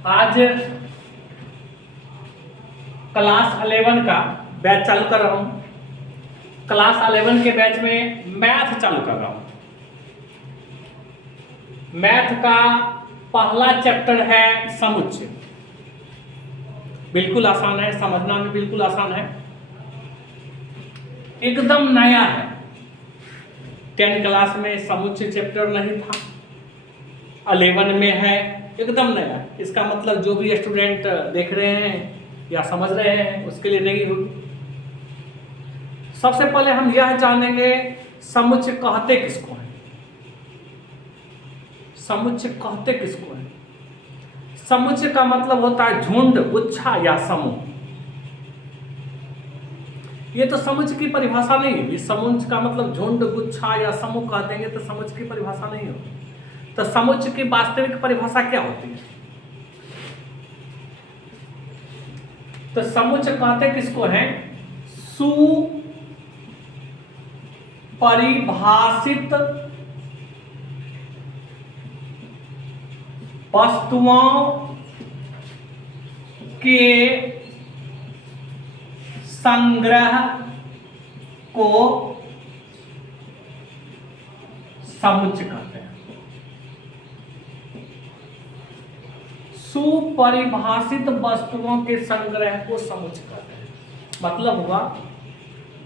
आज क्लास 11 का बैच चालू कर रहा हूँ। क्लास 11 के बैच में मैथ चालू कर रहा हूँ। मैथ का पहला चैप्टर है समुच्चय। बिल्कुल आसान है, समझना भी बिल्कुल आसान है, एकदम नया है। 10 क्लास में समुच्चय चैप्टर नहीं था, 11 में है, एकदम नया। इसका मतलब जो भी स्टूडेंट देख रहे हैं या समझ रहे हैं उसके लिए नहीं होगी। सबसे पहले हम यह जानेंगे समुच्चय कहते किसको हैं। समुच्चय कहते किसको हैं? समुच्चय का मतलब होता है झुंड, गुच्छा या समूह। ये तो समुच्चय की परिभाषा नहीं है। समुच्चय का मतलब झुंड, गुच्छा या समूह कह देंगे तो समुच्चय की परिभाषा नहीं होगी। तो समुच्चय की वास्तविक परिभाषा क्या होती है? तो समुच्चय कहते किसको हैं? सुपरिभाषित वस्तुओं के संग्रह को समुच्चय कहते हैं। सुपरिभाषित वस्तुओं के संग्रह को समुच्चय कहते हैं। मतलब हुआ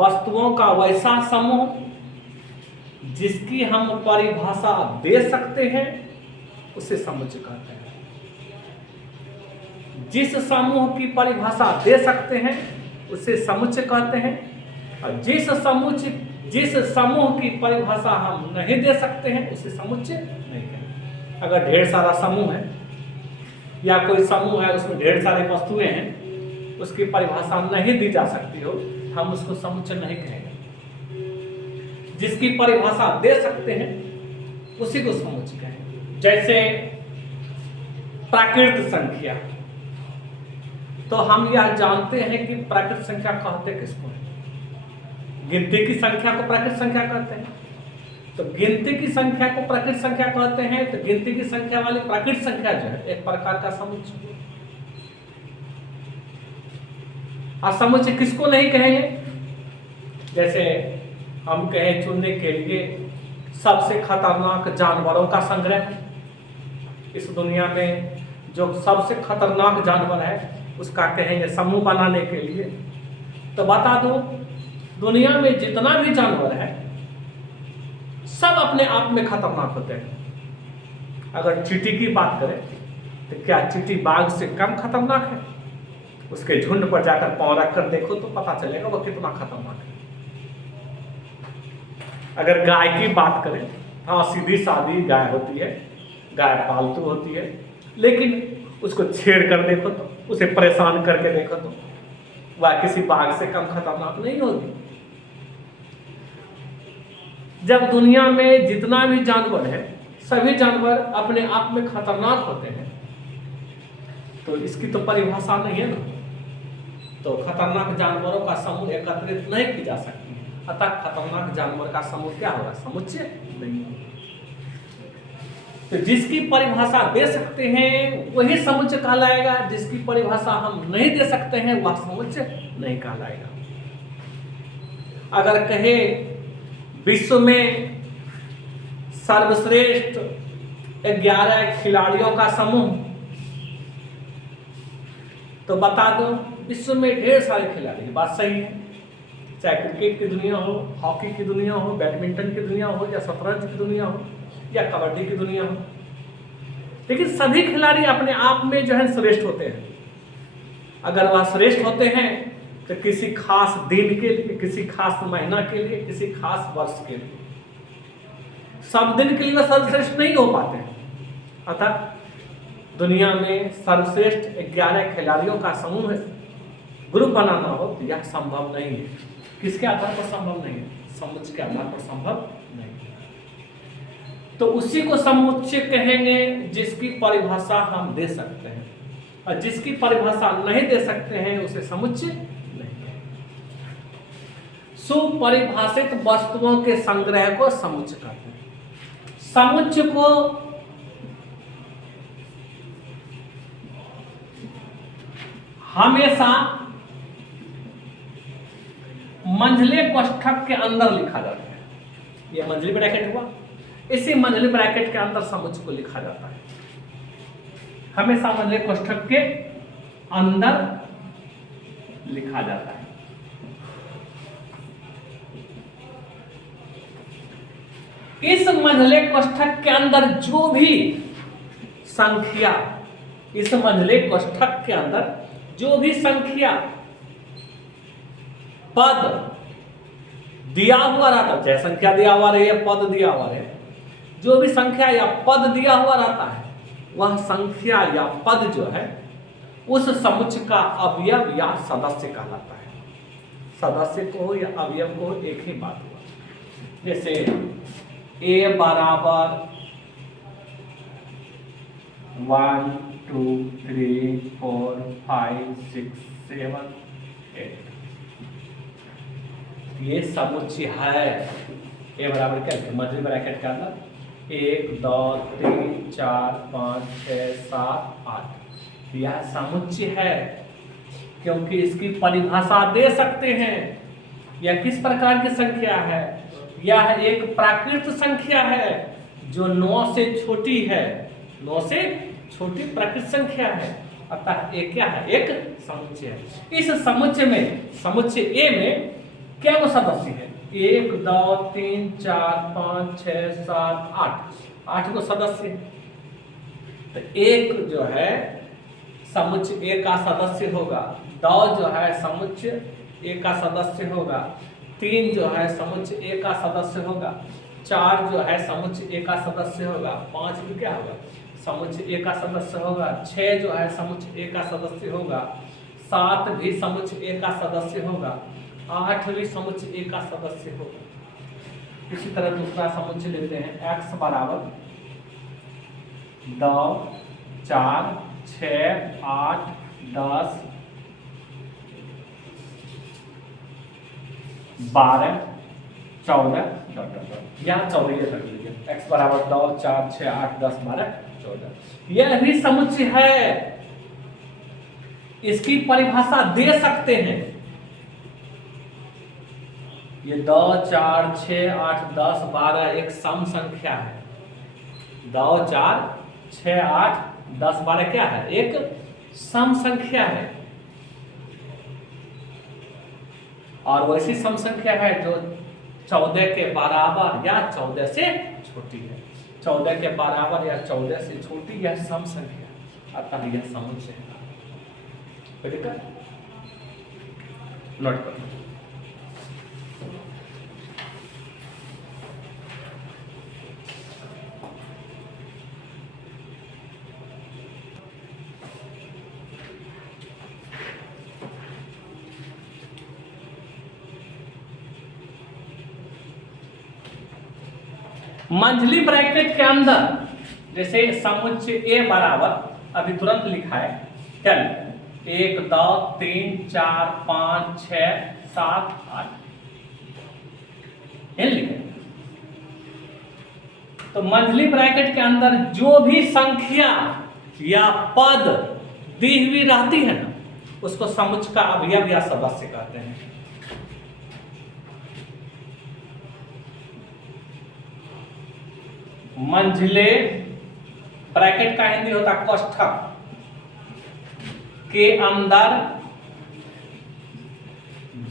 वस्तुओं का वैसा समूह जिसकी हम परिभाषा दे सकते हैं उसे समुच्चय कहते हैं। जिस समूह की परिभाषा दे सकते हैं उसे समुच्चय कहते हैं, और जिस समूह की परिभाषा हम नहीं दे सकते हैं उसे समुच्चय नहीं कहते। अगर ढेर सारा समूह है या कोई समूह है उसमें ढेर सारी वस्तुएं हैं, उसकी परिभाषा नहीं दी जा सकती हो, हम उसको समुच्चय नहीं कहेंगे। जिसकी परिभाषा दे सकते हैं उसी को समुच्चय कहेंगे। जैसे प्राकृत संख्या, तो हम यह जानते हैं कि प्राकृत संख्या कहते किसको है? गिनती की संख्या को प्राकृत संख्या कहते हैं। तो गिनती की संख्या को प्राकृत संख्या कहते हैं, तो गिनती की संख्या वाली प्राकृत संख्या जो है एक प्रकार का समुच्चय। असमुच्चय किसको नहीं कहेंगे? जैसे हम कहें चुनने के लिए सबसे खतरनाक जानवरों का संग्रह, इस दुनिया में जो सबसे खतरनाक जानवर है उसका कहेंगे समूह बनाने के लिए। तो बता दो, दुनिया में जितना भी जानवर है सब अपने आप में खतरनाक होते हैं। अगर चींटी की बात करें तो क्या चींटी बाघ से कम खतरनाक है? उसके झुंड पर जाकर पांव रखकर देखो तो पता चलेगा वो कितना खतरनाक है। अगर गाय की बात करें, हाँ सीधी सादी गाय होती है, गाय पालतू होती है, लेकिन उसको छेड़ कर देखो तो, उसे परेशान करके देखो तो वह किसी बाघ से कम खतरनाक नहीं होगी। जब दुनिया में जितना भी जानवर है सभी जानवर अपने आप में खतरनाक होते हैं, तो इसकी तो परिभाषा नहीं है ना। तो खतरनाक जानवरों का समूह एकत्रित नहीं की जा सकती है, अतः खतरनाक जानवर का समूह क्या होगा? समुच्चय नहीं होगा। तो जिसकी परिभाषा दे सकते हैं वही समुच्चय कहलाएगा, जिसकी परिभाषा हम नहीं दे सकते हैं वह समुच्चय नहीं कहलाएगा। अगर कहे विश्व में सर्वश्रेष्ठ 11 खिलाड़ियों का समूह, तो बता दो विश्व में ढेर सारे खिलाड़ी, बात सही है। चाहे क्रिकेट की दुनिया हो, हॉकी की दुनिया हो, बैडमिंटन की दुनिया हो, या शतरंज की दुनिया हो, या कबड्डी की दुनिया हो, लेकिन सभी खिलाड़ी अपने आप में जो है श्रेष्ठ होते हैं। अगर वह श्रेष्ठ होते हैं तो किसी खास दिन के लिए, किसी खास महीना के लिए, किसी खास वर्ष के लिए, सब दिन के लिए वह सर्वश्रेष्ठ नहीं हो पाते हैं। अतः दुनिया में सर्वश्रेष्ठ 11 खिलाड़ियों का समूह ग्रुप बनाना हो तो यह संभव नहीं है। किसके आधार पर संभव नहीं है? समुच्चय के आधार पर संभव नहीं है। तो उसी को समुच्चय कहेंगे जिसकी परिभाषा हम दे सकते हैं, और जिसकी परिभाषा नहीं दे सकते हैं उसे समुच्चय नहीं कहेंगे। सुपरिभाषित वस्तुओं के संग्रह को समुच्चय कहते हैं। समुच्चय को हमेशा मंझले कोष्ठक के अंदर लिखा जाता है। यह मंझली ब्रैकेट हुआ, इसी मंझली ब्रैकेट के अंदर समुच्चय को लिखा जाता है। हमेशा मंझले कोष्ठक के अंदर लिखा जाता है। इस मंझले कोष्ठक के अंदर जो भी संख्या, इस मंझले कोष्ठक के अंदर जो भी संख्या पद दिया हुआ रहता है, चाहे संख्या दिया हुआ रहे या पद दिया हुआ रहे, जो भी संख्या या पद दिया हुआ रहता है, वह संख्या या पद जो है उस समुच्चय का अवयव या सदस्य कहलाता है। सदस्य को या अवयव को एक ही बात हुआ। जैसे a बराबर 1 2 3 4 5 6 7 8, ये समुच्चय है। a बराबर क्या है, मध्य ब्रैकेट के अंदर 1 2 3 4 5 6 7 8, यह समुच्चय है क्योंकि इसकी परिभाषा दे सकते हैं। यह किस प्रकार की संख्या है? यह एक प्राकृत संख्या है जो 9 से छोटी है, 9 से छोटी प्राकृत संख्या है, अतः ये क्या है, एक समुच्चय है। इस समुच्चय में, समुच्चय ए में क्या वो सदस्य है? 1 2 3 4 5 6 7 8 को सदस्य है। तो एक जो है समुच्चय ए का सदस्य होगा, 2 जो है समुच्चय ए का सदस्य होगा, 3 जो है समुच्चय ए का सदस्य होगा, 4 जो है समुच्चय ए का सदस्य होगा, 5 भी क्या होगा, समुच्चय ए का सदस्य होगा, 6 जो है समुच्चय ए का सदस्य होगा, 7 भी समुच्चय ए का सदस्य होगा, 8 भी समुच्चय ए का सदस्य होगा। इसी तरह दूसरा समुच्चय लेते हैं, x बराबर 2 4 6 8 10 12 14 यहाँ 14 रख लीजिए। x बराबर 2 4 6 8 10 12 14, यह भी समुच्चय है। इसकी परिभाषा दे सकते हैं। ये 2 4 6 8 10 12 एक सम संख्या है। 2 4 6 8 10 12 क्या है, एक सम संख्या है। और वैसी सम संख्या है जो 14 के बराबर या 14 से छोटी है। 14 के बराबर या 14 से छोटी यह सम संख्या, अतः यह समुच्चय है। ठीक है, नोट करो। मंझली ब्रैकेट के अंदर जैसे समुच्चय ए बराबर, अभी तुरंत लिखा है, चल 1 2 3 4 5 6 7 8 लिखे। तो मंझली ब्रैकेट के अंदर जो भी संख्या या पद दी हुई रहती है ना, उसको समुच्चय का अवयव या सदस्य कहते हैं। मंझले ब्रैकेट का हिंदी होता है कोष्ठक के अंदर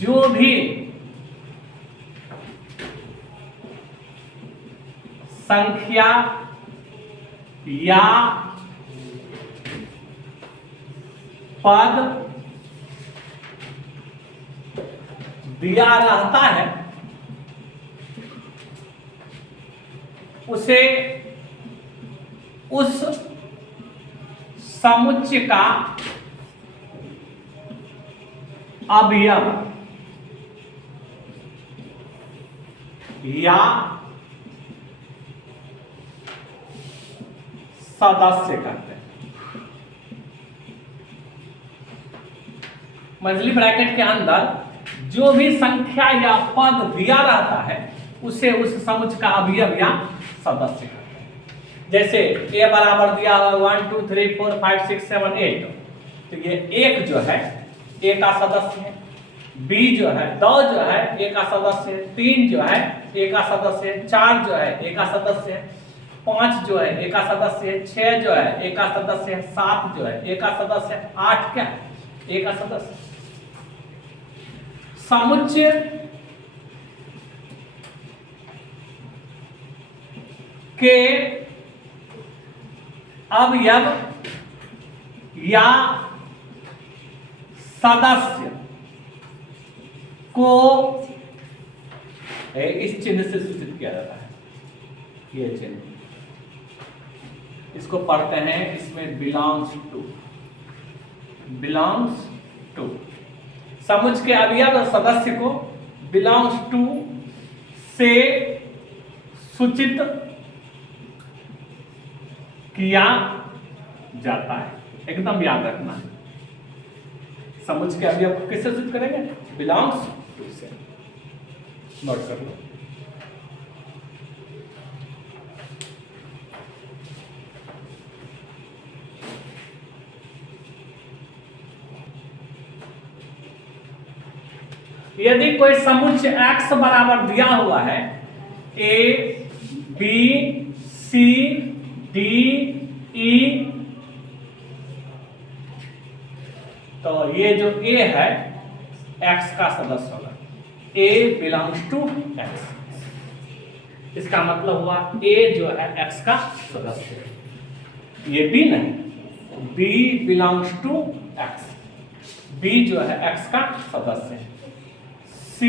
जो भी संख्या या पद दिया रहता है उसे उस समुच्चय का अवयव या सदस्य कहते हैं। मंझली ब्रैकेट के अंदर जो भी संख्या या पद दिया रहता है उसे उस समुच्चय का अवयव या सदस्य कहते हैं। जैसे a बराबर दिया हुआ 1 2 3 4 5 6 7 8, तो ये एक जो है ए का सदस्य है, बी जो है, दो जो है ए का सदस्य है, तीन जो है ए का सदस्य है, चार जो है ए का सदस्य है, पांच जो है ए का सदस्य है, छह जो है ए का सदस्य है, सात जो है ए का सदस्य है, आठ क्या ए का सदस्य। समुच्चय के अवयव या सदस्य को इस चिन्ह से सूचित किया जाता है। ये चिन्ह इसको पढ़ते हैं, इसमें बिलोंग्स टू समुच्चय के अवयव और सदस्य को बिलोंग्स टू से सूचित किया जाता है। एकदम याद रखना है, समुच्चय के अवयव को किससे सूचित करेंगे? बिलोंग्स टू से। नोट कर लो। यदि कोई समुच्चय x बराबर दिया हुआ है a b c d e, तो ये जो a है x का सदस्य होगा। a बिलोंग्स टू x, इसका मतलब हुआ a जो है x का सदस्य है। ये b नहीं, b belongs to x, b जो है x का सदस्य है। C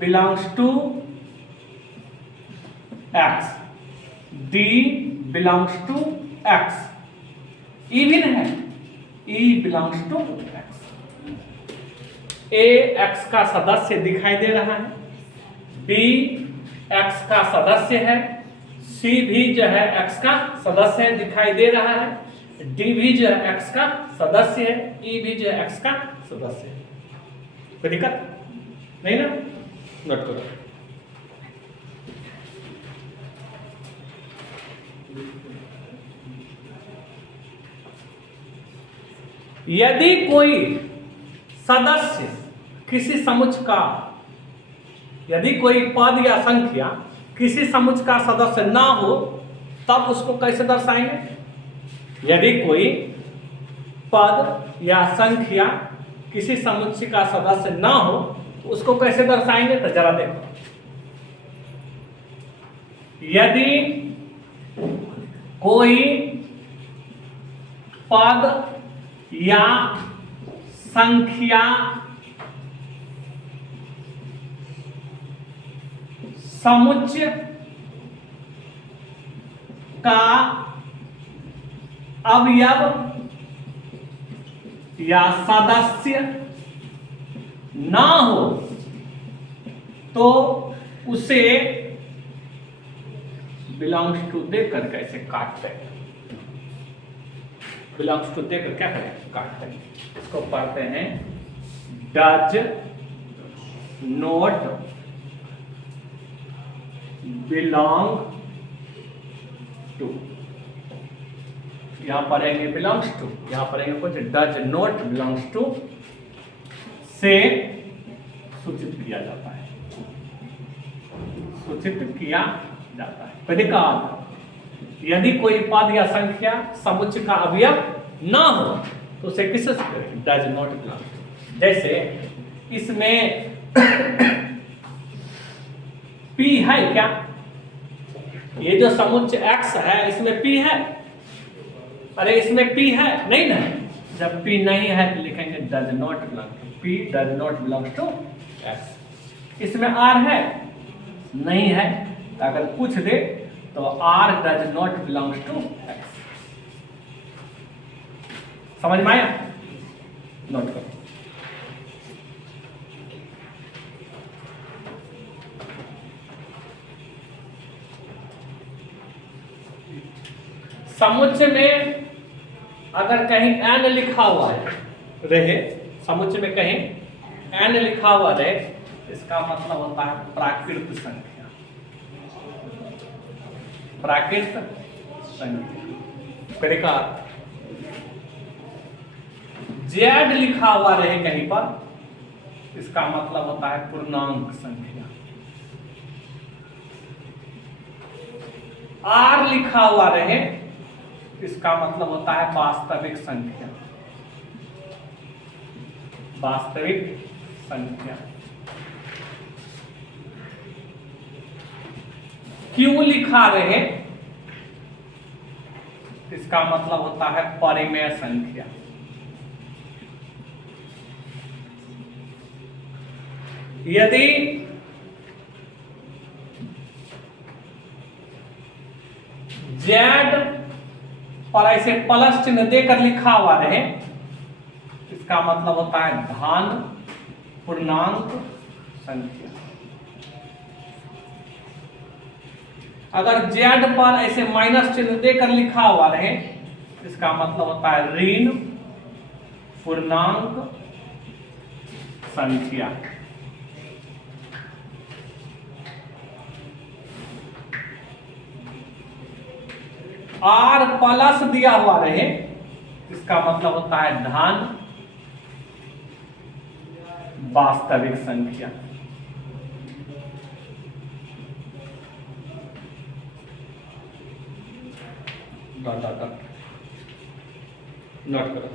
belongs to X, D belongs to X, E भी नहीं है, E belongs to X। A X का सदस्य दिखाई दे रहा है, B X का सदस्य है, C भी जो है X का सदस्य दिखाई दे रहा है, D भी जो है X का सदस्य है, E भी जो है X का सदस्य है। कोई दिक्कत नहीं ना? नोट करो। यदि कोई सदस्य किसी समुच्चय का, यदि कोई पद या संख्या किसी समुच्चय का सदस्य ना हो, तब उसको कैसे दर्शाएंगे? यदि कोई पद या संख्या किसी समुच्चय का सदस्य ना हो, उसको कैसे दर्शाएंगे? तो जरा देखो। यदि कोई पद या संख्या समुच्चय का अवयव या सदस्य ना हो, तो उसे बिलोंग्स टू देकर कैसे काटते हैं? बिलोंग्स टू देकर क्या करें? काटते हैं। इसको पढ़ते हैं, डज नॉट बिलोंग टू। यहां पढ़ेंगे बिलोंग्स टू, यहां पढ़ेंगे कुछ डज नॉट बिलोंग्स टू से सूचित किया जाता है, सूचित किया जाता है। प्रतिकार, यदि कोई पद या संख्या समुच्चय का अवयव ना हो, तो उसे किससे डज नॉट बिलोंग। जैसे इसमें P है क्या? ये जो समुच्चय X है इसमें P है? अरे इसमें P है नहीं ना? जब P नहीं है तो लिखेंगे does not belong to. P does not belong to X। इसमें R है नहीं है, तो अगर पूछ दे तो R does not belong to X। समझ में आया? नोट करो। समुच्चय में अगर कहीं n लिखा हुआ है रहे, समुच्चय में कहीं n लिखा हुआ रहे, इसका मतलब होता है प्राकृत संख्या। प्राकृत संख्या। जेड लिखा हुआ रहे कहीं पर, इसका मतलब होता है पूर्णांक संख्या। आर लिखा हुआ रहे, इसका मतलब होता है वास्तविक संख्या। वास्तविक संख्या। क्यू लिखा रहे, इसका मतलब होता है परिमेय संख्या। यदि जेड पर ऐसे प्लस चिन्ह देकर लिखा हुआ रहे, इसका मतलब होता है धन पूर्णांक संख्या। अगर जेड पर ऐसे माइनस चिन्ह देकर लिखा हुआ रहे, इसका मतलब होता है ऋण पूर्णांक संख्या। आर प्लस दिया हुआ रहे, इसका मतलब होता है धन वास्तविक संख्या। डॉट डॉट डॉट नोट करो।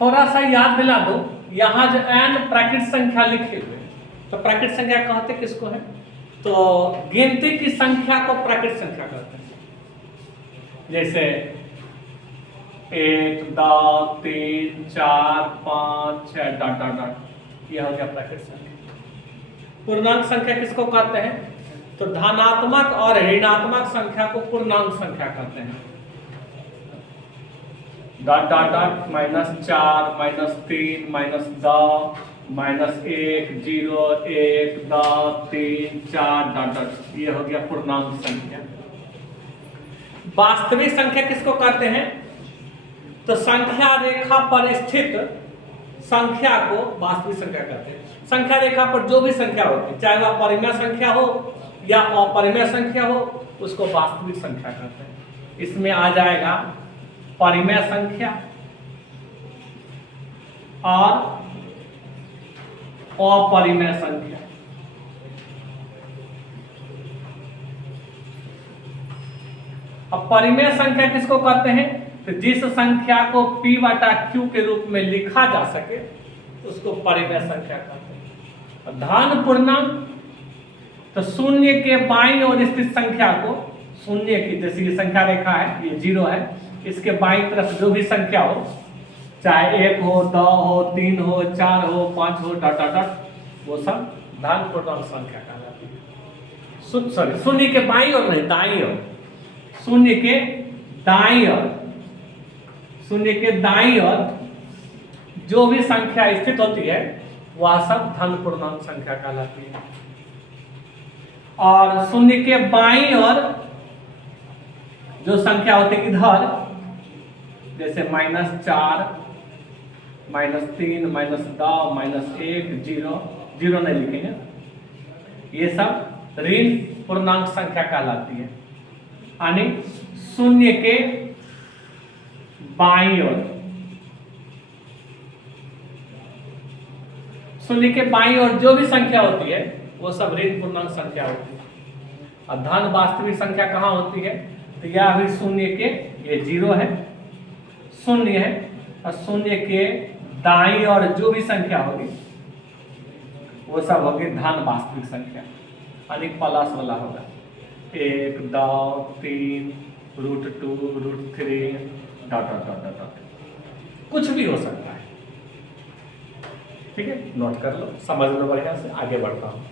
थोड़ा सा याद दिला दो, यहां जो n प्राकृत संख्या लिखे हुए, तो प्राकृत संख्या कहते किसको है? तो गिनती की संख्या को प्राकृत संख्या कहते हैं। जैसे 1 2 3 4 5 6 डॉट डॉट डॉट, यह हो गया प्राकृत संख्या। पूर्णांक संख्या किसको कहते हैं? तो धनात्मक और ऋणात्मक संख्या को पूर्णांक संख्या कहते हैं। Dot dot dot -4 -3 -2 -1 0 1 2 3 4 dot dot, ये हो गया पूर्णांक संख्या। वास्तविक संख्या किसको कहते हैं? तो संख्या रेखा पर स्थित संख्या को वास्तविक संख्या कहते हैं। संख्या रेखा पर जो भी संख्या होती, चाहे वह परिमेय संख्या हो या अपरिमेय संख्या हो, उसको वास्तविक संख्या कहते हैं। इसमें आ जाएगा परिमेय संख्या और अपरिमेय संख्या। अब परिमेय संख्या किसको कहते हैं? तो जिस संख्या को p बटा q के रूप में लिखा जा सके, उसको परिमेय संख्या कहते हैं। धन पूर्णांक, तो शून्य के बाईं ओर स्थित संख्या को, शून्य की जैसे ये संख्या रेखा है, ये 0 है, इसके बाईं तरफ जो भी संख्या हो, चाहे 1 हो 2 हो 3 हो 4 हो 5 हो डॉट डॉट डॉट, वो सब धन पूर्णांक संख्या कहलाती है। सॉरी, शून्य के बाईं ओर नहीं, दाईं ओर, शून्य के दाईं ओर, शून्य के दाईं ओर जो भी संख्या स्थित होती है, वह सब धन पूर्णांक संख्या कहलाती है। और शून्य के बाईं ओर जो संख्या होती है इधर, जैसे -4 -3 -2 -1 0 0 नहीं लिखेंगे, ये सब ऋण पूर्णांक संख्या कहलाती है। यानी शून्य के बाईं ओर, शून्य के बाईं ओर जो भी संख्या होती है, वो सब ऋण पूर्णांक संख्या होती है। और धन वास्तविक संख्या कहाँ होती है? तो यह अभी शून्य के, ये 0 है, शून्य है, और शून्य के दाईं ओर जो भी संख्या होगी, वो सब होगी धन वास्तविक संख्या, यानी प्लस वाला होगा। 1 2 3 √2 √3 डॉट डॉट डॉट डॉट, कुछ भी हो सकता है। ठीक है, नोट कर लो, समझ लो बढ़िया से, आगे बढ़ता हूँ।